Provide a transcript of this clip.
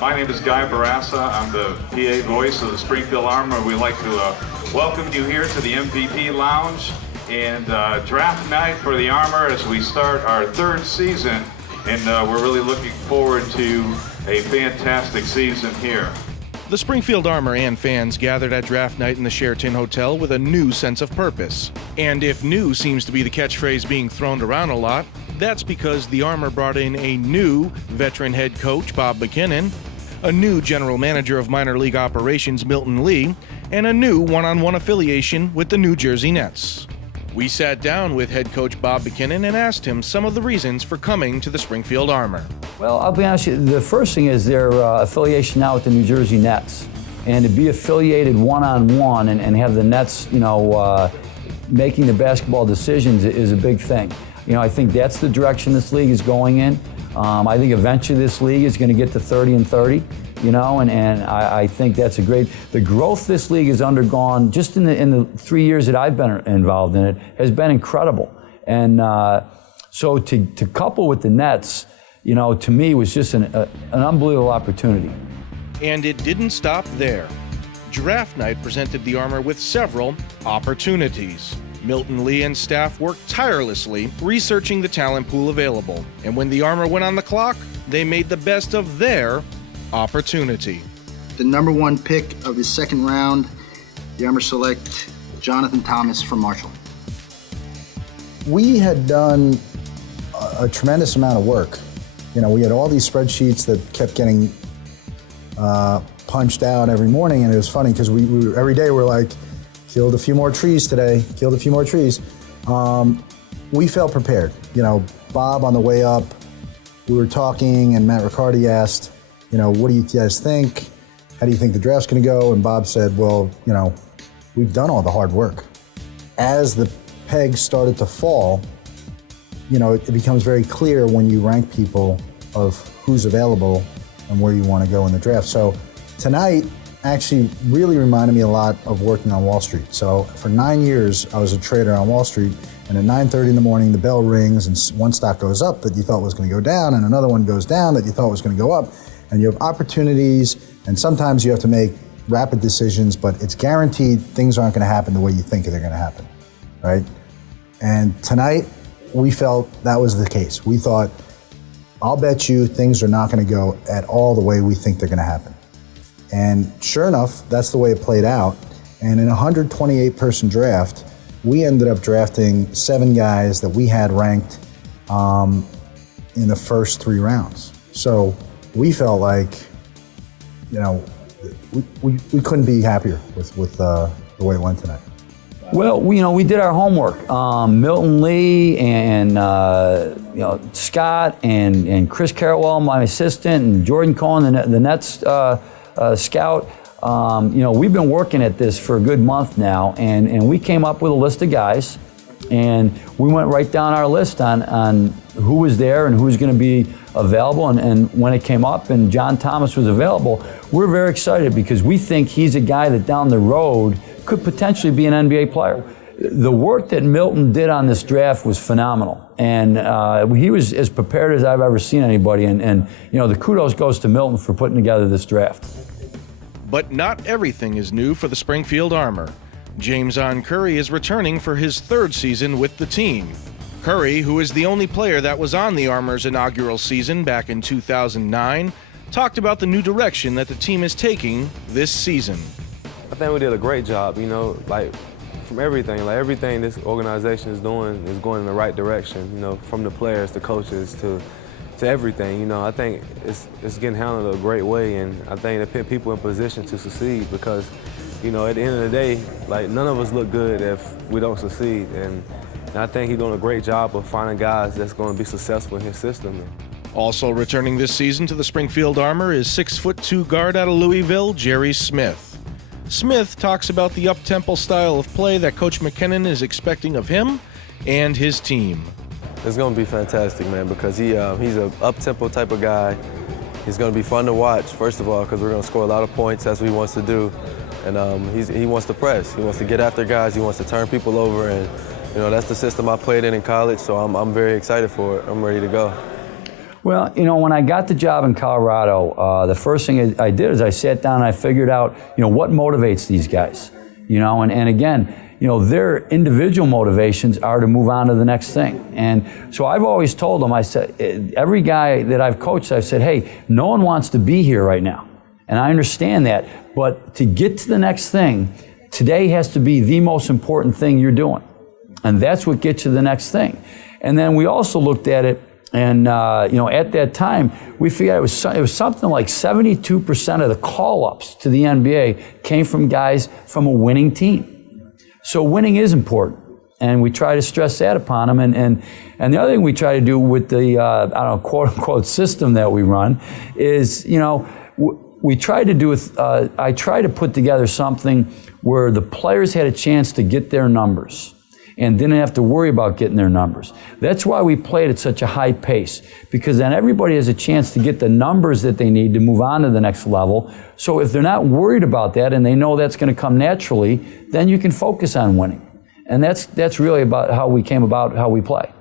My name is Guy Barassa. I'm the PA voice of the Springfield Armor. We'd like to welcome you here to the MVP Lounge and draft night for the Armor as we start our third season. And we're really looking forward to a fantastic season here. The Springfield Armor and fans gathered at draft night in the Sheraton Hotel with a new sense of purpose. And if new seems to be the catchphrase being thrown around a lot, that's because the Armor brought in a new veteran head coach, Bob McKinnon, a new general manager of minor league operations, Milton Lee, and a new one-on-one affiliation with the New Jersey Nets. We sat down with head coach Bob McKinnon and asked him some of the reasons for coming to the Springfield Armor. Well, I'll be honest with you, the first thing is their affiliation now with the New Jersey Nets. And to be affiliated one-on-one and have the Nets, making the basketball decisions is a big thing. I think that's the direction this league is going in. I think eventually this league is going to get to 30 and 30, and I think that's the growth this league has undergone just in the 3 years that I've been involved in it has been incredible. And so to couple with the Nets, to me was just an unbelievable opportunity. And it didn't stop there. Draft night presented the Armor with several opportunities. Milton Lee and staff worked tirelessly researching the talent pool available. And when the Armor went on the clock, they made the best of their opportunity. The number one pick of the second round, the Armor select Jonathan Thomas from Marshall. We had done a tremendous amount of work. We had all these spreadsheets that kept getting punched out every morning, and it was funny because we every day we're like, killed a few more trees today, killed a few more trees. We felt prepared. Bob on the way up, we were talking and Matt Riccardi asked, what do you guys think? How do you think the draft's gonna go? And Bob said, well, we've done all the hard work. As the pegs started to fall, it becomes very clear when you rank people of who's available and where you wanna go in the draft. So tonight, actually really reminded me a lot of working on Wall Street. So for 9 years, I was a trader on Wall Street, and at 9:30 in the morning, the bell rings and one stock goes up that you thought was gonna go down, and another one goes down that you thought was gonna go up. And you have opportunities, and sometimes you have to make rapid decisions, but it's guaranteed things aren't gonna happen the way you think they're gonna happen, right? And tonight, we felt that was the case. We thought, I'll bet you things are not gonna go at all the way we think they're gonna happen. And sure enough, that's the way it played out. And in a 128-person draft, we ended up drafting 7 guys that we had ranked in the first 3 rounds. So we felt like, we couldn't be happier with the way it went tonight. Well, we did our homework. Milton Lee and Scott and Chris Carrawell, my assistant, and Jordan Cohen, the Nets scout. We've been working at this for a good month now, and we came up with a list of guys, and we went right down our list on who was there and who was going to be available. And when it came up and John Thomas was available, we're very excited because we think he's a guy that down the road could potentially be an NBA player. The work that Milton did on this draft was phenomenal, and he was as prepared as I've ever seen anybody, and the kudos goes to Milton for putting together this draft. But not everything is new for the Springfield Armor. James Curry is returning for his 3rd season with the team. Curry, who is the only player that was on the Armor's inaugural season back in 2009, talked about the new direction that the team is taking this season. I think we did a great job, from everything. Everything this organization is doing is going in the right direction, from the players, the coaches, to everything. I think it's getting handled a great way, and I think it put people in position to succeed because, at the end of the day, none of us look good if we don't succeed. And I think he's doing a great job of finding guys that's going to be successful in his system. Also returning this season to the Springfield Armor is 6'2" guard out of Louisville, Jerry Smith. Smith talks about the up-tempo style of play that Coach McKinnon is expecting of him and his team. It's going to be fantastic, man, because he's an up-tempo type of guy. He's going to be fun to watch, first of all, because we're going to score a lot of points. That's what he wants to do. And he wants to press. He wants to get after guys. He wants to turn people over. And, that's the system I played in college, so I'm very excited for it. I'm ready to go. Well, you know, when I got the job in Colorado, the first thing I did is I sat down and I figured out, you know, what motivates these guys. You know, and again, you know, their individual motivations are to move on to the next thing. And so I've always told them, I said, every guy that I've coached, I've said, hey, no one wants to be here right now. And I understand that, but to get to the next thing, today has to be the most important thing you're doing. And that's what gets you the next thing. And then we also looked at it, and you know, at that time, we figured it was something like 72% of the call-ups to the NBA came from guys from a winning team. So winning is important, and we try to stress that upon them. And the other thing we try to do with the I don't know, quote unquote system that we run is, you know, we try to do I try to put together something where the players had a chance to get their numbers and didn't have to worry about getting their numbers. That's why we played at such a high pace, because then everybody has a chance to get the numbers that they need to move on to the next level. So if they're not worried about that and they know that's going to come naturally, then you can focus on winning. And that's really about how we came about how we play.